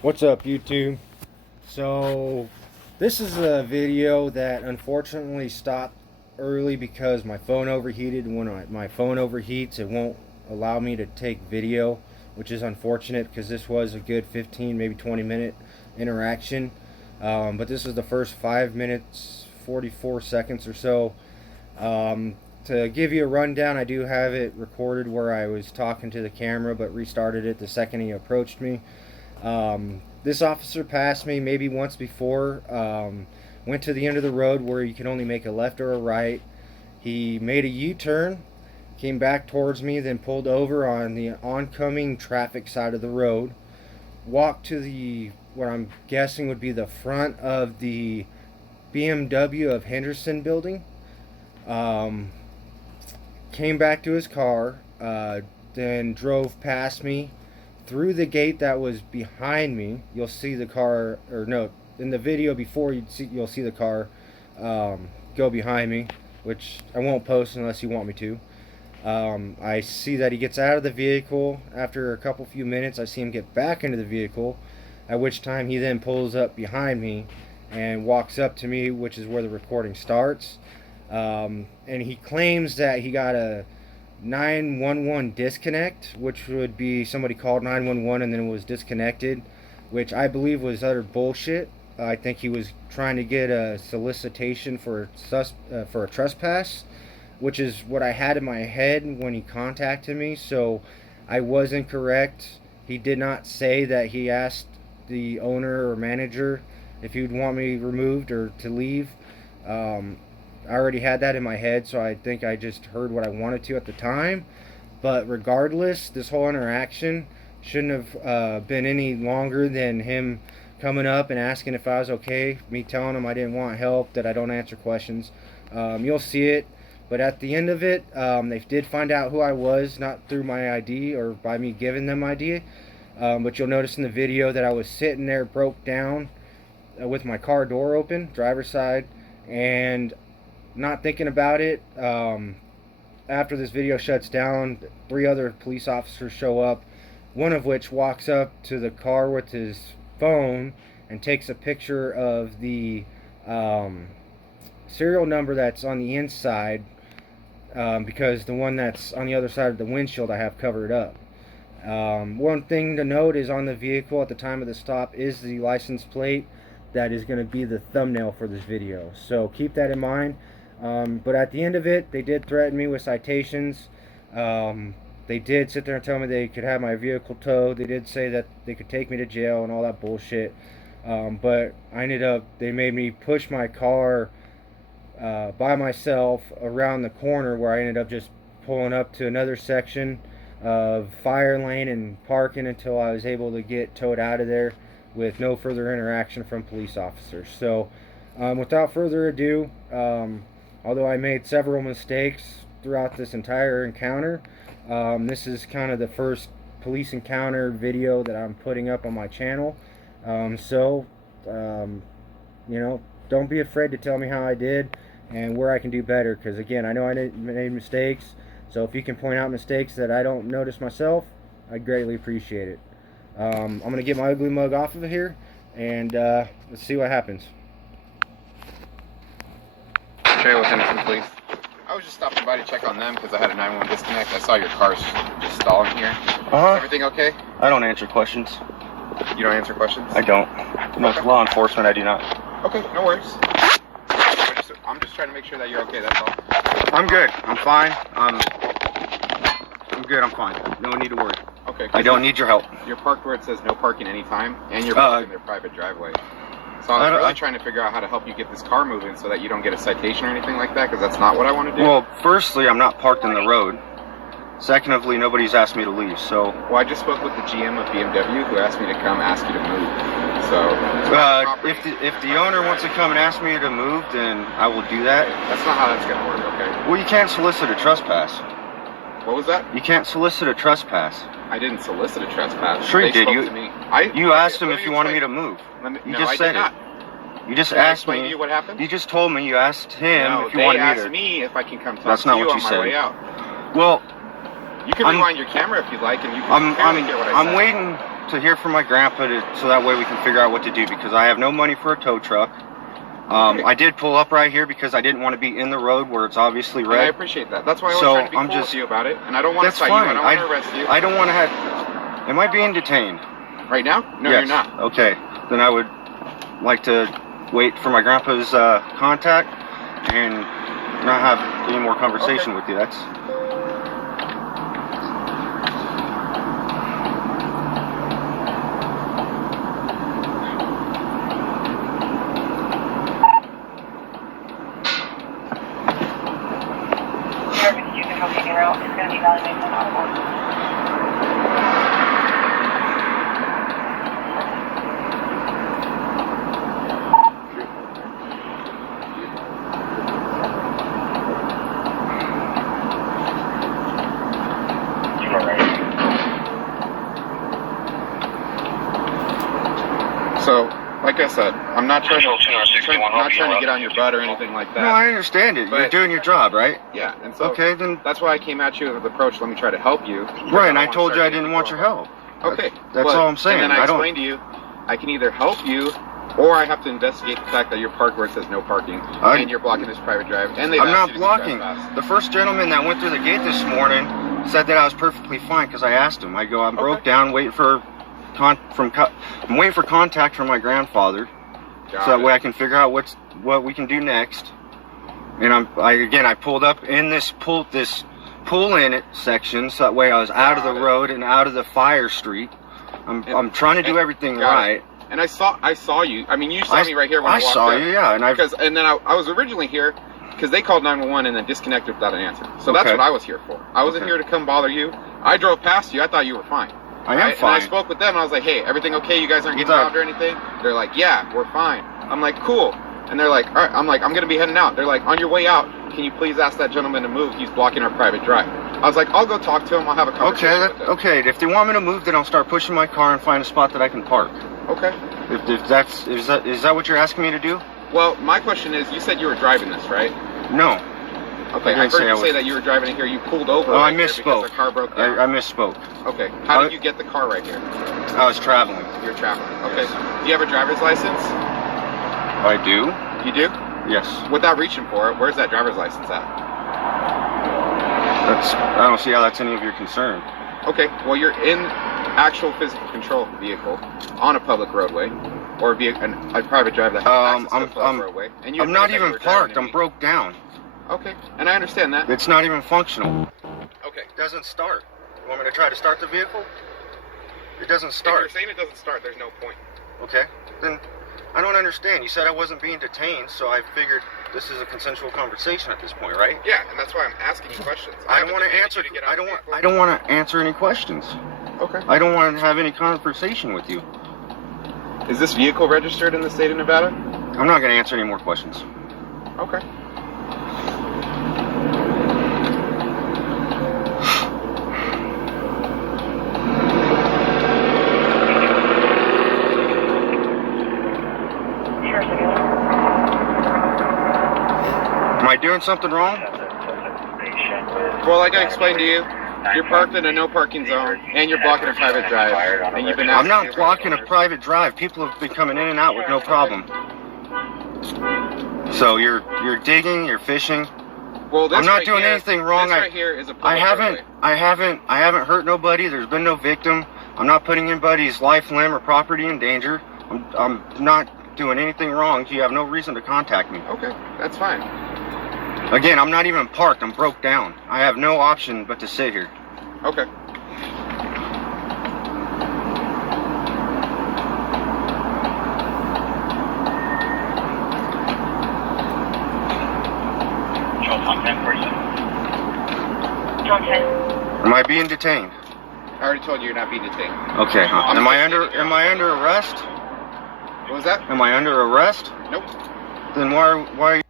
What's up, YouTube? So this is a video that unfortunately stopped early because my phone overheated. When my phone overheats, it won't allow me to take video, which is unfortunate because this was a good 15 maybe 20 minute interaction, but this is the first 5 minutes 44 seconds or so. To give you a rundown, I do have it recorded where I was talking to the camera but restarted it the second he approached me. This officer passed me maybe once before, went to the end of the road where you can only make a left or a right. He made a U-turn, came back towards me, then pulled over on the oncoming traffic side of the road, walked to the, what I'm guessing would be the front of the BMW of Henderson building, came back to his car, then drove past me through the gate that was behind me. You'll see the car, or no, in the video before you'll see the car go behind me, which I won't post unless you want me to. I see that he gets out of the vehicle. After a few minutes, I see him get back into the vehicle, at which time he then pulls up behind me and walks up to me, which is where the recording starts. And he claims that he got a 911 disconnect, which would be somebody called 911 and then it was disconnected, which I believe was utter bullshit. I think he was trying to get a solicitation for a trespass, which is what I had in my head when he contacted me, so I was incorrect. He did not say that he asked the owner or manager if he would want me removed or to leave. I already had that in my head, so I think I just heard what I wanted to at the time. But regardless, this whole interaction shouldn't have been any longer than him coming up and asking if I was okay, me telling him I didn't want help, that I don't answer questions. You'll see it, but at the end of it, they did find out who I was, not through my ID or by me giving them ID, but you'll notice in the video that I was sitting there broke down with my car door open, driver's side, and not thinking about it. After this video shuts down, 3 other police officers show up, one of which walks up to the car with his phone and takes a picture of the serial number that's on the inside, because the one that's on the other side of the windshield I have covered up. One thing to note is on the vehicle at the time of the stop is the license plate that is going to be the thumbnail for this video, so keep that in mind. But at the end of it, they did threaten me with citations. They did sit there and tell me they could have my vehicle towed. They did say that they could take me to jail and all that bullshit. But they made me push my car by myself around the corner, where I ended up just pulling up to another section of fire lane and parking until I was able to get towed out of there with no further interaction from police officers. So without further ado, although I made several mistakes throughout this entire encounter, this is kind of the first police encounter video that I'm putting up on my channel. You know, don't be afraid to tell me how I did and where I can do better, because again, I know I made mistakes, so if you can point out mistakes that I don't notice myself, I'd greatly appreciate it. I'm going to get my ugly mug off of here, and let's see what happens. Trail with Henderson, please. I was just stopping by to check on them because I had a 911 disconnect. I saw your car's just stalling here. Is everything okay? I don't answer questions. You don't answer questions? I don't. No, okay. Law enforcement, I do not. Okay, no worries. I'm just trying to make sure that you're okay, that's all. I'm good. I'm fine. I'm good. I'm fine. No need to worry. Okay. I don't need your help. You're parked where it says no parking anytime, and you're parked in their private driveway. So I was really trying to figure out how to help you get this car moving so that you don't get a citation or anything like that, because that's not what I want to do. Well, firstly, I'm not parked in the road. Secondly, nobody's asked me to leave, so... Well, I just spoke with the GM of BMW who asked me to come ask you to move. So... if the owner wants to come and ask me to move, then I will do that. That's not how that's going to work, okay? Well, you can't solicit a trespass. What was that? You can't solicit a trespass. I didn't solicit a trespass. Sure you did. You asked him if you wanted me to move. You just said it. You just asked me. To you what happened? You just told me you asked him if you wanted me to. They asked me if I can come talk That's to not you what you on said. my way out. Well, you can rewind your camera if you'd like, and you can hear what I said. I'm waiting. to hear from my grandpa so that way we can figure out what to do, because I have no money for a tow truck. I did pull up right here because I didn't want to be in the road where it's obviously red. And I appreciate that. That's why I was trying to be cool with you about it. And I don't want to cite you. I don't want to arrest you. I don't want to have... Am I being detained? Right now? No, yes. You're not. Okay. Then I would like to wait for my grandpa's contact and not have any more conversation with you. That's... It's going to be evaluated on audible. So, like I said, I'm not trying to get on your butt or anything like that. No, I understand it. You're doing your job, right? Yeah, and so okay, then that's why I came at you with the approach. Let me try to help you. Right, and I told you I didn't want your help. Okay, that's all I'm saying. And then I explained to you, I can either help you, or I have to investigate the fact that you're parked where it says no parking, and you're blocking this private drive. And I'm not blocking. The first gentleman that went through the gate this morning said that I was perfectly fine because I asked him. I go, I'm broke down, waiting for I'm waiting for contact from my grandfather, so that way I can figure out what we can do next. And I pulled up in this pull in it section, so that way I was out of the road and out of the fire street. I'm trying to do everything right. And I saw you. I mean, you saw me right here when I walked up. I saw you, yeah. And then I was originally here because they called 911 and then disconnected without an answer. So that's what I was here for. I wasn't here to come bother you. I drove past you. I thought you were fine. I am fine. And I spoke with them, and I was like, hey, everything okay? You guys aren't getting robbed or anything? They're like, yeah, we're fine. I'm like, cool. And they're like, all right. I'm like, I'm going to be heading out. They're like, on your way out, can you please ask that gentleman to move? He's blocking our private drive. I was like, I'll go talk to him. I'll have a conversation with him. Okay, if they want me to move, then I'll start pushing my car and find a spot that I can park. Okay. Is that what you're asking me to do? Well, my question is, you said you were driving this, right? No. Okay, I heard you say that you were driving it here. You pulled over. Oh, I misspoke. The car broke down. I misspoke. Okay. How did you get the car right here? I was traveling. You're traveling. Okay. Do you have a driver's license? I do. You do? Yes. Without reaching for it, where's that driver's license at? I don't see how that's any of your concern. Okay. Well, you're in actual physical control of the vehicle on a public roadway, or a private drive that has access to a public roadway. And I'm not even parked. I'm broke down. Okay, and I understand that. It's not even functional. Okay. It doesn't start. You want me to try to start the vehicle? It doesn't start. If you're saying it doesn't start, there's no point. Okay, then I don't understand. You said I wasn't being detained, so I figured this is a consensual conversation at this point, right? Yeah, and that's why I'm asking you questions. I don't want to answer. I don't want to answer any questions. Okay. I don't want to have any conversation with you. Is this vehicle registered in the state of Nevada? I'm not going to answer any more questions. Okay. Am I doing something wrong? Well, like I explained to you, you're parked in a no parking zone, and you're blocking a private drive, and you've been I'm not blocking a private drive. People have been coming in and out with no problem. So you're digging, you're fishing. Well, this I'm not doing anything wrong. This right here is a I haven't hurt nobody. There's been no victim. I'm not putting anybody's life, limb, or property in danger. I'm not doing anything wrong. You have no reason to contact me. Okay, that's fine. Again, I'm not even parked. I'm broke down. I have no option but to sit here. Okay. Am I being detained? I already told you you're not being detained. Okay. Am I under arrest? What was that? Am I under arrest? Nope. Then why are you